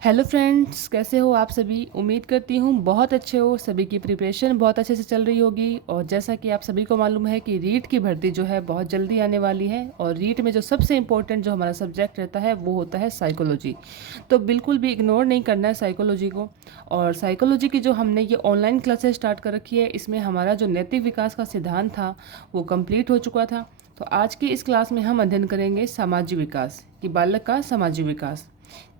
Hello friends, कैसे हो आप सभी। उम्मीद करती हूँ बहुत अच्छे हो। सभी की प्रिपरेशन बहुत अच्छे से चल रही होगी। और जैसा कि आप सभी को मालूम है कि रीट की भर्ती जो है बहुत जल्दी आने वाली है। और रीट में जो सबसे इम्पोर्टेंट जो हमारा सब्जेक्ट रहता है वो होता है साइकोलॉजी। तो बिल्कुल भी इग्नोर नहीं करना है साइकोलॉजी को। और साइकोलॉजी की जो हमने ये ऑनलाइन क्लासेस स्टार्ट कर रखी है, इसमें हमारा जो नैतिक विकास का सिद्धांत था वो कम्प्लीट हो चुका था। तो आज की इस क्लास में हम अध्ययन करेंगे सामाजिक विकास, कि बालक का सामाजिक विकास।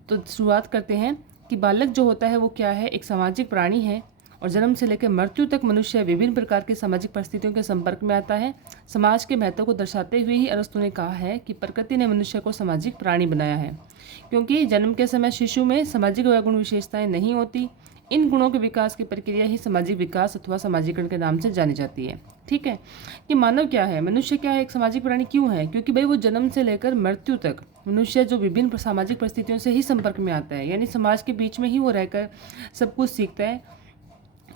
तो शुरुआत करते हैं कि बालक जो होता है वो क्या है। एक सामाजिक प्राणी है और जन्म से लेकर मृत्यु तक मनुष्य विभिन्न प्रकार की सामाजिक परिस्थितियों के संपर्क में आता है। समाज के महत्व को दर्शाते हुए ही अरस्तु ने कहा है कि प्रकृति ने मनुष्य को सामाजिक प्राणी बनाया है, क्योंकि जन्म के समय शिशु में सामाजिक गुण विशेषताएं नहीं होती। इन गुणों के विकास की प्रक्रिया ही सामाजिक विकास अथवा सामाजिकरण के नाम से जानी जाती है। ठीक है, कि मानव क्या है, मनुष्य क्या है, एक सामाजिक प्राणी क्यों है, क्योंकि भाई वो जन्म से लेकर मृत्यु तक मनुष्य जो विभिन्न सामाजिक परिस्थितियों से ही संपर्क में आता है, यानी समाज के बीच में ही वो रहकर सब कुछ सीखता है।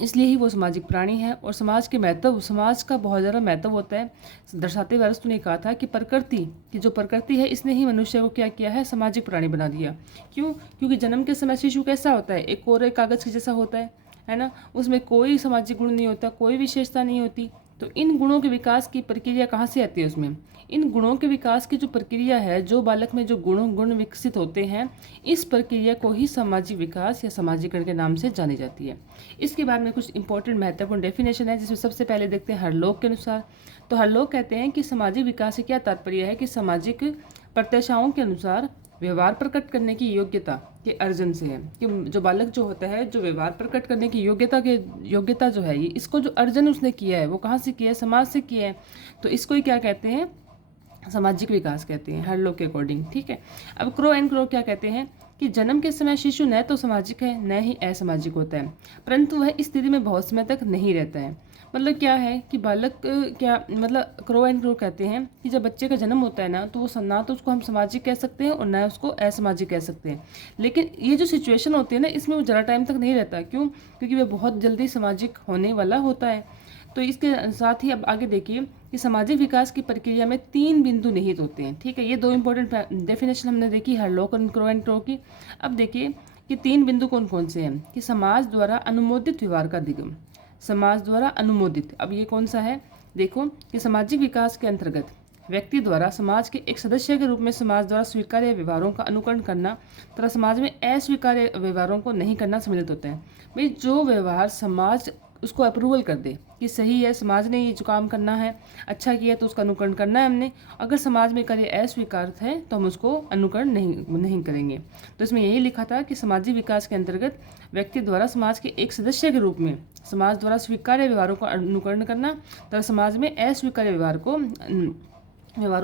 इसलिए ही वो सामाजिक प्राणी है। और समाज के महत्व, समाज का बहुत ज़्यादा महत्व होता है। दर्शाते हुए अरस्तु ने कहा था कि प्रकृति की जो प्रकृति है इसने ही मनुष्य को क्या किया है, सामाजिक प्राणी बना दिया। क्यों? क्योंकि जन्म के समय शिशु कैसा होता है, एक कोरे कागज़ के जैसा होता है ना। उसमें कोई सामाजिक गुण नहीं होता, कोई विशेषता नहीं होती। तो इन गुणों के विकास की प्रक्रिया कहाँ से आती है उसमें? इन गुणों के विकास की जो प्रक्रिया है, जो बालक में जो गुण विकसित होते हैं, इस प्रक्रिया को ही सामाजिक विकास या सामाजिकरण के नाम से जानी जाती है। इसके बाद में कुछ इंपॉर्टेंट महत्वपूर्ण डेफिनेशन है, जिसमें सबसे पहले देखते हैं हरलोक के अनुसार। तो हरलोक कहते हैं कि सामाजिक विकास से क्या तात्पर्य है कि सामाजिक प्रत्याशाओं के अनुसार व्यवहार प्रकट करने की योग्यता के अर्जन से है। कि जो बालक जो होता है, जो व्यवहार प्रकट करने की योग्यता जो है, ये इसको जो अर्जन उसने किया है वो कहाँ से किया है, समाज से किया है। तो इसको ही क्या कहते हैं, सामाजिक विकास कहते हैं, हर लोग के अकॉर्डिंग। ठीक है, अब क्रो एंड क्रो क्या कहते हैं कि जन्म के समय शिशु न तो सामाजिक है न ही असामाजिक होता है, परंतु वह इस स्थिति में बहुत समय तक नहीं रहता है। मतलब क्या है कि बालक क्या मतलब, क्रो एंड क्रो कहते हैं कि जब बच्चे का जन्म होता है ना, तो वो ना तो उसको हम सामाजिक कह सकते हैं और ना उसको असामाजिक कह सकते हैं। लेकिन ये जो सिचुएशन होती है ना, इसमें वो ज़रा टाइम तक नहीं रहता। क्यों? क्योंकि वह बहुत जल्दी सामाजिक होने वाला होता है। तो इसके साथ ही अब आगे देखिए कि सामाजिक विकास की प्रक्रिया में 3 बिंदु निहित होते हैं। ठीक है, ये 2 इंपॉर्टेंट डेफिनेशन हमने देखी हरलोक और क्रो एंड क्रो की। अब देखिए कि 3 बिंदु कौन कौन से हैं। कि समाज द्वारा अनुमोदित व्यवहार का दिगम, समाज द्वारा अनुमोदित, अब ये कौन सा है, देखो कि सामाजिक विकास के अंतर्गत व्यक्ति द्वारा समाज के एक सदस्य के रूप में समाज द्वारा स्वीकार्य व्यवहारों का अनुकरण करना तथा समाज में अस्वीकार्य व्यवहारों को नहीं करना सम्मिलित होता है। भाई जो व्यवहार समाज उसको अप्रूवल कर दे कि सही है, समाज ने ये जो काम करना है अच्छा किया, तो उसका अनुकरण करना है हमने। अगर समाज में कार्य अस्वीकार है तो हम उसको अनुकरण नहीं करेंगे। तो इसमें यही लिखा था कि सामाजिक विकास के अंतर्गत व्यक्ति द्वारा समाज के एक सदस्य के रूप में समाज द्वारा स्वीकार्य व्यवहारों का अनुकरण करना तथा समाज में अस्वीकार्य व्यवहारों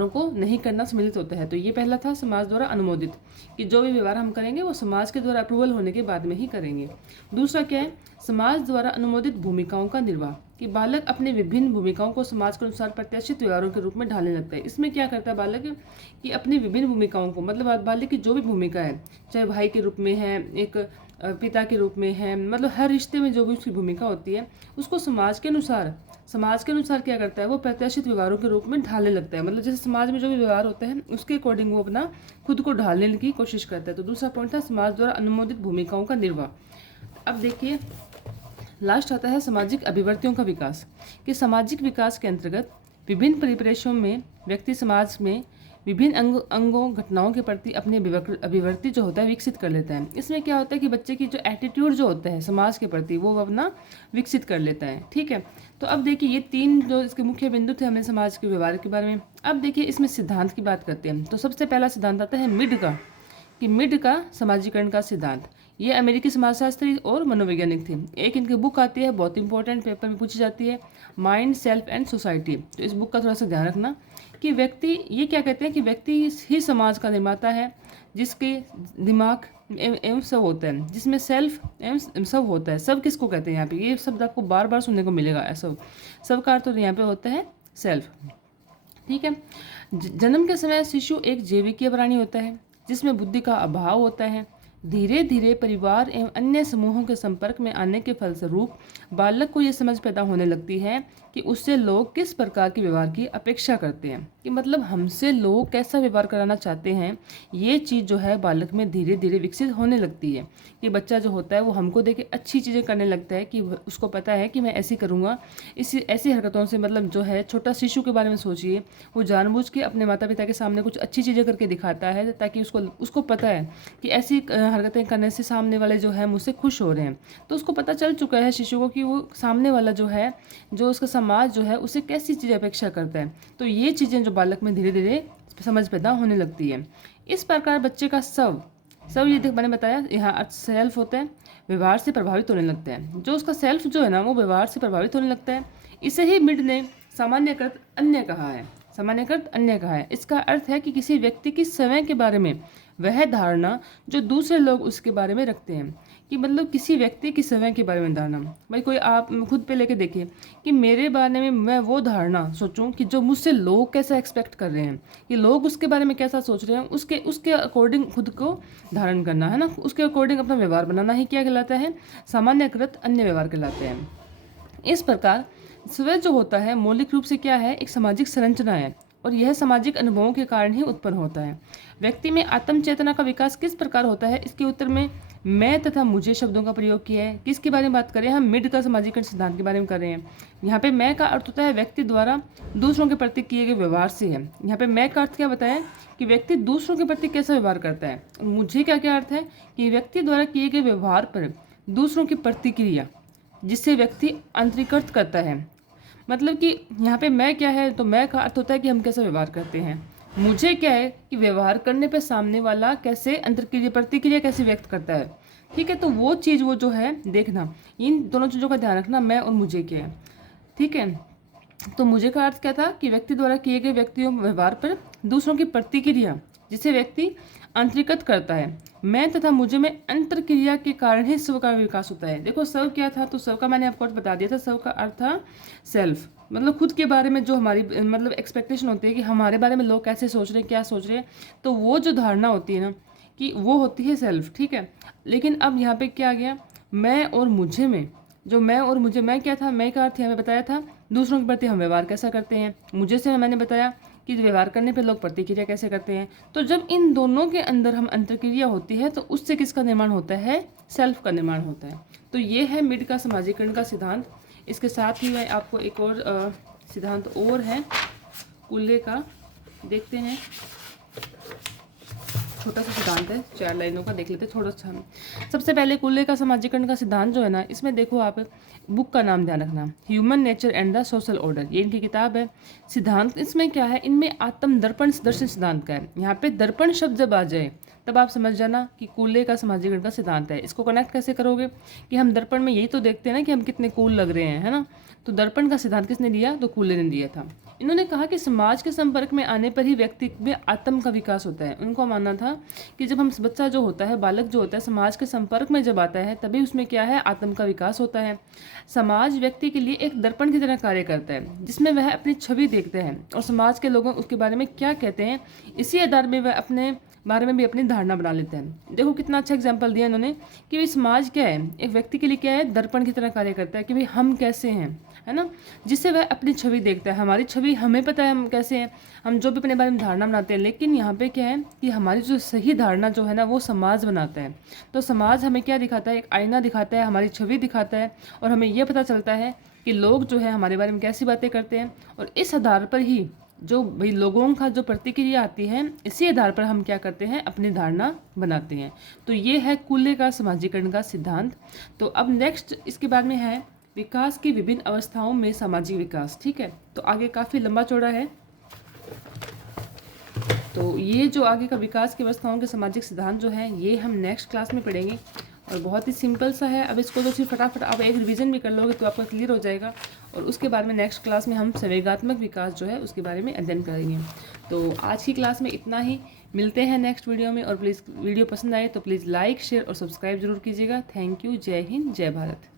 को नहीं करना सम्मिलित होता है। तो ये पहला था समाज द्वारा अनुमोदित, कि जो भी व्यवहार हम करेंगे वो समाज के द्वारा अप्रूवल होने के बाद में ही करेंगे। दूसरा क्या है, समाज द्वारा अनुमोदित भूमिकाओं का निर्वाह, कि बालक अपने विभिन्न भूमिकाओं को समाज के अनुसार प्रत्याशित व्यवहारों के रूप में ढालने लगता है। इसमें क्या करता है बालक कि अपनी विभिन्न भूमिकाओं को, मतलब बालक की जो भी भूमिका है, चाहे भाई के रूप में है, एक पिता के रूप में है, मतलब हर रिश्ते में जो भी उसकी भूमिका होती है उसको समाज के अनुसार क्या करता है, वो प्रत्याशित व्यवहारों के रूप में ढालने लगता है। मतलब जैसे समाज में जो भी व्यवहार होता है उसके अकॉर्डिंग वो अपना खुद को ढालने की कोशिश करता है। तो दूसरा पॉइंट था समाज द्वारा अनुमोदित भूमिकाओं का निर्वाह। अब देखिए लास्ट आता है सामाजिक अभिवर्तियों का विकास, कि सामाजिक विकास के अंतर्गत विभिन्न परिप्रेक्ष्यों में व्यक्ति समाज में विभिन्न अंगों घटनाओं के प्रति अपने अभिवर्ति जो होता है विकसित कर लेता है। इसमें क्या होता है कि बच्चे की जो एटीट्यूड जो होता है समाज के प्रति वो अपना विकसित कर लेता है। ठीक है, तो अब देखिए ये 3 जो इसके मुख्य बिंदु थे हमने समाज के व्यवहार के बारे में। अब देखिए इसमें सिद्धांत की बात करते हैं। तो सबसे पहला सिद्धांत आता है मिड का, कि मिड का सामाजिकरण का सिद्धांत। ये अमेरिकी समाजशास्त्री और मनोवैज्ञानिक थे। एक इनकी बुक आती है, बहुत इंपॉर्टेंट, पेपर में पूछी जाती है, माइंड सेल्फ एंड सोसाइटी। तो इस बुक का थोड़ा सा ध्यान रखना कि व्यक्ति, ये क्या कहते हैं कि व्यक्ति ही समाज का निर्माता है, जिसके दिमाग एवं सब होता है, जिसमें सेल्फ एवं सब होता है। सब किसको कहते हैं यहाँ पे, ये शब्द आपको बार बार सुनने को मिलेगा। ऐसा सब का अर्थ तो यहाँ पे होता है सेल्फ। ठीक है, जन्म के समय शिशु एक जैविकीय प्राणी होता है जिसमें बुद्धि का अभाव होता है। धीरे धीरे परिवार एवं अन्य समूहों के संपर्क में आने के फलस्वरूप बालक को ये समझ पैदा होने लगती है कि उससे लोग किस प्रकार के व्यवहार की अपेक्षा करते हैं, कि मतलब हमसे लोग कैसा व्यवहार कराना चाहते हैं। ये चीज़ जो है बालक में धीरे धीरे विकसित होने लगती है कि बच्चा जो होता है वो हमको देख के अच्छी चीज़ें करने लगता है, कि उसको पता है कि मैं ऐसी करूँगा। ऐसी हरकतों से मतलब जो है छोटा शिशु के बारे में सोचिए, वो जानबूझ के अपने माता पिता के सामने कुछ अच्छी चीज़ें करके दिखाता है ताकि उसको पता है कि ऐसी हरकतें करने से सामने वाले जो है मुझसे खुश हो रहे हैं। तो उसको पता चल चुका है शिशु को कि वो सामने वाला जो है, जो उसका समाज जो है उसे कैसी चीज़ अपेक्षा करता है। तो ये चीज़ें जो बालक में धीरे धीरे समझ पैदा होने लगती है। इस प्रकार बच्चे का ये मैंने बताया यहाँ अर्थ सेल्फ होता है, व्यवहार से प्रभावित होने लगता है। जो उसका सेल्फ जो है ना वो व्यवहार से प्रभावित होने लगता है। इसे ही मिड ने सामान्यकृत अन्य कहा है। इसका अर्थ है कि किसी व्यक्ति की स्वयं के बारे में वह धारणा जो दूसरे लोग उसके बारे में रखते हैं, कि मतलब किसी व्यक्ति की स्वयं के बारे में धारणा। भाई कोई आप खुद पे लेके देखिए कि मेरे बारे में मैं वो धारणा सोचूं कि जो मुझसे लोग कैसा एक्सपेक्ट कर रहे हैं, कि लोग उसके बारे में कैसा सोच रहे हैं, उसके अकॉर्डिंग खुद को धारण करना है ना, उसके अकॉर्डिंग अपना व्यवहार बनाना ही क्या कहलाता है, सामान्यकृत अन्य व्यवहार कहलाते हैं। इस प्रकार स्व जो होता है मौलिक रूप से क्या है, एक सामाजिक संरचना है, और यह सामाजिक अनुभवों के कारण ही उत्पन्न होता है। व्यक्ति में आत्म चेतना का विकास किस प्रकार होता है, इसके उत्तर में मैं तथा मुझे शब्दों का प्रयोग किया है। किसके बारे में बात करें, हम मिड का सामाजिकरण सिद्धांत के बारे में कर रहे हैं। यहाँ पे मैं का अर्थ होता है व्यक्ति द्वारा दूसरों के प्रति किए गए व्यवहार से है। यहाँ पे मैं का अर्थ क्या बताया कि व्यक्ति दूसरों के प्रति कैसा व्यवहार करता है। मुझे क्या क्या अर्थ है कि व्यक्ति द्वारा किए गए व्यवहार पर दूसरों की प्रतिक्रिया, जिससे व्यक्ति अंतरीकृत करता है। मतलब कि यहाँ पे मैं क्या है, तो मैं का अर्थ होता है कि हम कैसा व्यवहार करते हैं। मुझे क्या है कि व्यवहार करने पे सामने वाला कैसे प्रतिक्रिया कैसे व्यक्त करता है। ठीक है, तो वो चीज़ वो जो है देखना, इन दोनों चीज़ों का ध्यान रखना, मैं और मुझे क्या है। ठीक है, तो मुझे का अर्थ क्या था कि व्यक्ति द्वारा किए गए व्यक्तियों व्यवहार पर दूसरों की प्रतिक्रिया, जिसे व्यक्ति अंतरीकृत करता है। मैं तथा मुझे में अंतरक्रिया के कारण ही स्व का विकास होता है। देखो स्व क्या था, तो स्व का मैंने आपको बता दिया था। स्व का अर्थ था सेल्फ, मतलब खुद के बारे में जो हमारी मतलब एक्सपेक्टेशन होती है कि हमारे बारे में लोग कैसे सोच रहे हैं, क्या सोच रहे हैं, तो वो जो धारणा होती है ना कि वो होती है सेल्फ। ठीक है, लेकिन अब यहाँ पे क्या आ गया, मैं और मुझे में, जो मैं और मुझे, मैं क्या था, मैं का अर्थ यहाँ पे बताया था दूसरों के प्रति हम व्यवहार कैसा करते हैं। मुझे से मैंने बताया कि व्यवहार करने पे लोग प्रतिक्रिया कैसे करते हैं। तो जब इन दोनों के अंदर हम अंतरक्रिया होती है तो उससे किसका निर्माण होता है, सेल्फ का निर्माण होता है। तो ये है मिड का सामाजिकरण का सिद्धांत। इसके साथ ही मैं आपको एक और सिद्धांत और है कुल्ले का, देखते हैं। छोटा सा सिद्धांत है, 4 लाइनों का, देख लेते हैं थोड़ा सा। सबसे पहले कुल्ले का सामाजिकरण का सिद्धांत जो है ना, इसमें देखो आप बुक का नाम ध्यान रखना, human nature and the social order, ये इनकी किताब है। सिद्धांत इसमें क्या है, इनमें आत्म दर्पण दर्शन सिद्धांत का है। यहाँ पे दर्पण शब्द जब आ जाए तब आप समझ जाना कि कुल्ले का सामाजिकरण का सिद्धांत है। इसको कनेक्ट कैसे करोगे कि हम दर्पण में यही तो देखते हैं ना कि हम कितने कूल लग रहे हैं, है ना। तो दर्पण का सिद्धांत किसने दिया, तो कुल्ले ने दिया था। इन्होंने कहा कि समाज के संपर्क में आने पर ही व्यक्ति में आत्म का विकास होता है। उनको मानना था कि जब हम बच्चा जो होता है, बालक जो होता है, समाज के संपर्क में जब आता है तभी उसमें क्या है, आत्म का विकास होता है। समाज व्यक्ति के लिए एक दर्पण की तरह कार्य करता है, जिसमें वह अपनी छवि देखते हैं और समाज के लोगों उसके बारे में क्या कहते हैं, इसी आधार में वह अपने बारे में भी अपनी धारणा बना लेते हैं। देखो कितना अच्छा एग्जाम्पल दिया इन्होंने कि भाई समाज क्या है, एक व्यक्ति के लिए क्या है, दर्पण की तरह कार्य करता है कि भाई हम कैसे हैं, है ना, जिससे वह अपनी छवि देखता है। हमारी छवि हमें पता है हम कैसे हैं, हम जो भी अपने बारे में धारणा बनाते हैं, लेकिन यहाँ पे क्या है कि हमारी जो सही धारणा जो है ना वो समाज बनाता है। तो समाज हमें क्या दिखाता है, एक आईना दिखाता है, हमारी छवि दिखाता है, और हमें यह पता चलता है कि लोग जो है हमारे बारे में कैसी बातें करते हैं, और इस आधार पर ही जो भाई लोगों का जो प्रतिक्रिया आती है, इसी आधार पर हम क्या करते हैं, अपनी धारणा बनाते हैं। तो ये है कुल्ले का सामाजिकरण का सिद्धांत। तो अब नेक्स्ट इसके बाद में है विकास की विभिन्न अवस्थाओं में सामाजिक विकास। ठीक है, तो आगे काफ़ी लंबा चौड़ा है। तो ये जो आगे का विकास की अवस्थाओं के सामाजिक सिद्धांत जो है ये हम नेक्स्ट क्लास में पढ़ेंगे, और बहुत ही सिंपल सा है। अब इसको तो सिर्फ फटाफट आप एक रिवीजन भी कर लोगे तो आपका क्लियर हो जाएगा, और उसके बाद में नेक्स्ट क्लास में हम संवेगात्मक विकास जो है उसके बारे में अध्ययन करेंगे। तो आज की क्लास में इतना ही, मिलते हैं नेक्स्ट वीडियो में। और प्लीज़ वीडियो पसंद आए तो प्लीज़ लाइक, शेयर और सब्सक्राइब जरूर कीजिएगा। थैंक यू, जय हिंद, जय भारत।